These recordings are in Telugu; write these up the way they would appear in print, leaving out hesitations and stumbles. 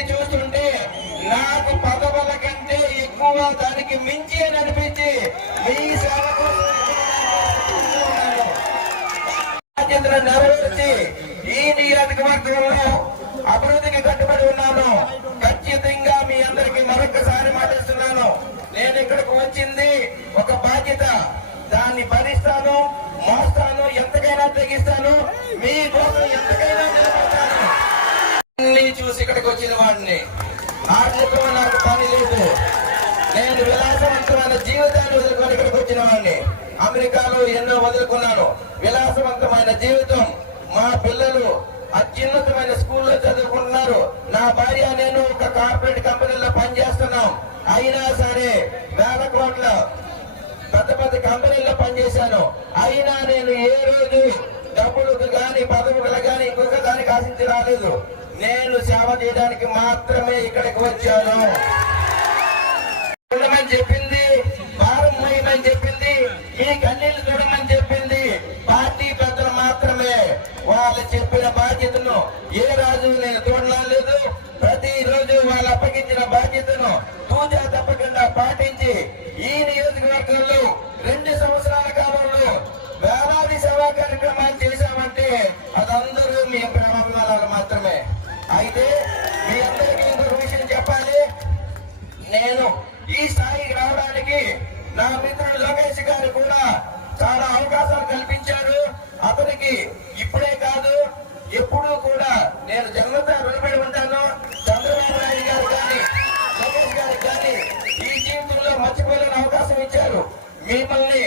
ఇవన్నీ చూస్తుంటే నాకు పదవుల కంటే ఎక్కువ దానికి మించి నడిపించి మీ సేవకు బాధ్యతను నెరవేర్చి ఈ నియోజకవర్గంలో అభివృద్ధికి కట్టుబడి ఉన్నాను. ఖచ్చితంగా మీ అందరికీ మరొకసారి మాటిస్తున్నాను. నేను ఇక్కడికి వచ్చింది ఒక బాధ్యత, దాన్ని భరిస్తాను, మోస్తాను, ఎంతకైనా తెగిస్తాను, మీ కోసం ఎంతకైనా నిలబడతాను. అన్ని చూసి ఇక్కడికి వచ్చిన వాడిని, ఆటలతో నాకు పని లేదు. నేను విలాసవంతమైన జీవితాన్ని వదులుకొని ఇక్కడికి వచ్చిన వాడిని. అమెరికాలో ఎన్నో వదులుకున్నాను. విలాసవంతమైన జీవితం, మా పిల్లలు అత్యున్నతమైన స్కూల్లో చదువుకుంటున్నారు. నా భార్య నేను ఒక కార్పొరేట్ కంపెనీలో పనిచేస్తున్నాం. అయినా సరే వేల కోట్ల పెద్ద పెద్ద కంపెనీల్లో పనిచేశాను. అయినా నేను ఏ రోజు డబ్బులకు గాని పదవులకు గాని ఇంకొక దానికి ఆశించి రాలేదు. నేను సేవ చేయడానికి మాత్రమే ఇక్కడికి వచ్చాను. చూడమని చెప్పింది, భారం మోయమని చెప్పింది, ఈ కన్నీళ్లు చూడమని చెప్పింది పార్టీ పెద్దలు మాత్రమే. వాళ్ళు చెప్పిన బాధ్యతను ఏ రాజు నేను చూడలేదు. ప్రతిరోజు వాళ్ళు అప్పగించిన బాధ్యతను తూచా తప్పకుండా పాటించి ఈ నియోజకవర్గంలో 2 సంవత్సరాల కాలంలో వేలాది సేవా కార్యక్రమాలు చేశామంటే అదందరూ మీ ప్రేమాభిమానాలు మాత్రమే. అయితే మీ అందరికీ ఇంకొక విషయం చెప్పాలి. నేను ఈ స్థాయికి రావడానికి నా మిత్రుడు లోకేష్ గారు కూడా చాలా అవకాశాలు కల్పించారు. అతనికి ఇప్పుడే కాదు ఎప్పుడూ కూడా నేను జగన్తో రుణపడి ఉంటాను. చంద్రబాబు నాయుడు గారు కానీ లోకేష్ గారికి కానీ ఈ జీవితంలో మర్చిపోలేని అవకాశం ఇచ్చారు. మిమ్మల్ని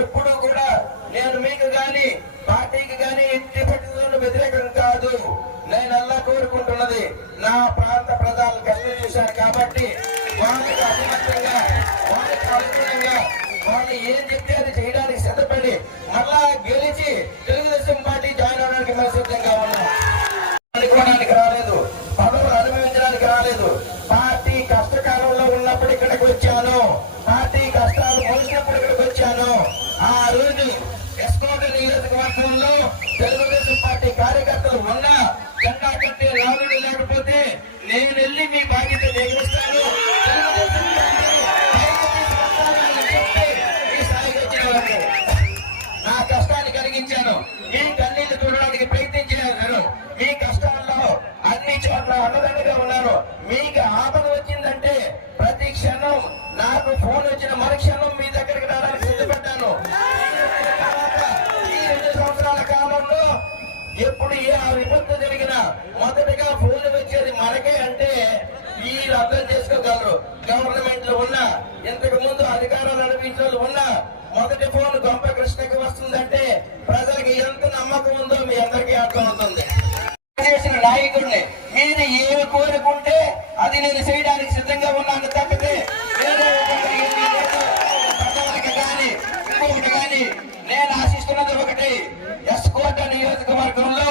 ఎప్పుడు కూడా నేను మీకు గాని పార్టీకి గాని ఇంటి పట్టిన వ్యతిరేకం కాదు. నేను అలా కోరుకుంటున్నది నా ప్రాంత ప్రజలు కష్టం చూశాను కాబట్టి వాళ్ళకి అభిమతంగా, వాళ్ళకి అనుగుణంగా వాళ్ళు ఏం చెప్తే అది చేయడానికి సిద్ధపడి మళ్ళా గెలిచి తెలుగుదేశం పార్టీ జాయిన్ అవడానికి మేము సిద్ధంగా ఉన్నాం. అనుకోవడానికి రాలేదు, పదవులు అనుభవించడానికి రాలేదు. పార్టీ కష్టకాలంలో ఉన్నప్పుడు ఇక్కడికి వచ్చాను. పార్టీ కష్టాలు మోసినప్పుడు ఇక్కడికి వచ్చాను. ఆ రోజు ఎస్కోట నియోజకవర్గంలో తెలుగుదేశం పార్టీ కార్యకర్తలు ఉన్నా జెండా కట్టే లాభుడు లేకపోతే నేను వెళ్ళి మీ బాధ్యత ఎగిరిస్తాను, నా కష్టాన్ని కలిగించాను. మీ కన్నీళ్లు చూడడానికి ప్రయత్నించాను. మీ కష్టాల్లో అన్ని చోట్ల అన్నదండగా ఉన్నారు. మీకు ఆపద వచ్చిందంటే ప్రతి క్షణం నాకు ఫోన్ వచ్చిన మరుక్షణం మీ దగ్గరికి రావడానికి సిద్ధపడ్డాను. ఈ 2 సంవత్సరాల కాలంలో ఎప్పుడు ఏ విపత్తు జరిగినా మొదటిగా ఫోన్ వచ్చేది మనకే అంటే వీళ్ళు అర్థం చేసుకోగలరు. గవర్నమెంట్ లో ఉన్నా, ఇంతకు ముందు అధికారాలు అనిపించిన ఉన్నా మొదటి ఫోన్ గొప్ప కృష్ణకి వస్తుందంటే ప్రజలకు ఎంత నమ్మకం ఉందో మీ అందరికీ అర్థమవుతుంది. చేసిన నాయకుడిని మీరు ఏమి కోరుకుంటే అది నేను చేయడానికి సిద్ధంగా ఉన్నాను తప్పితే కానీ ఇంకొకటి కానీ నేను ఆశిస్తున్నది ఒకటి. ఎస్కోట నియోజకవర్గంలో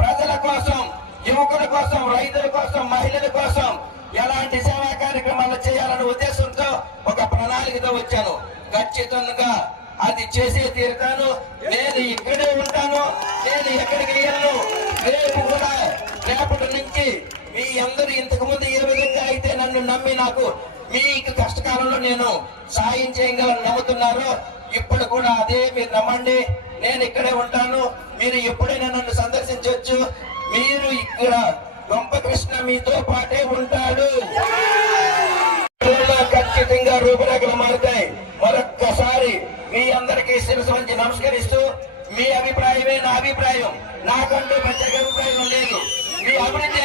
ప్రజల కోసం, యువకుల కోసం, రైతుల కోసం, మహిళల కోసం ఎలాంటి సేవా కార్యక్రమాలు చేయాలనే ఉద్దేశంతో ఒక ప్రణాళికతో వచ్చాను. ఖచ్చితంగా అది చేసే తీరుతాను. నేను ఇక్కడే ఉంటాను, నేను ఎక్కడికి వెళ్ళను. రేపు కూడా రేపటి నుంచి మీ అందరూ ఇంతకు ముందు ఏ విధంగా అయితే నన్ను నమ్మి నాకు మీకు కష్టకాలంలో నేను సాయం చేయగలను నమ్ముతున్నారు, ఇప్పుడు కూడా అదే మీరు నమ్మండి. నేను ఇక్కడే ఉంటాను. మీరు ఎప్పుడైనా నన్ను సందర్శించవచ్చు. మీరు ఇక్కడ గొప్ప కృష్ణ మీతో పాటే ఉంటాడు. ఖచ్చితంగా రూపురేఖలు మారుతాయి. మరొక్కసారి మీ అందరికీ శిరస్సు వంచి నమస్కరిస్తూ, మీ అభిప్రాయమే నా అభిప్రాయం, నాకంటూ ప్రత్యేక అభిప్రాయం లేదు. మీ అభివృద్ధి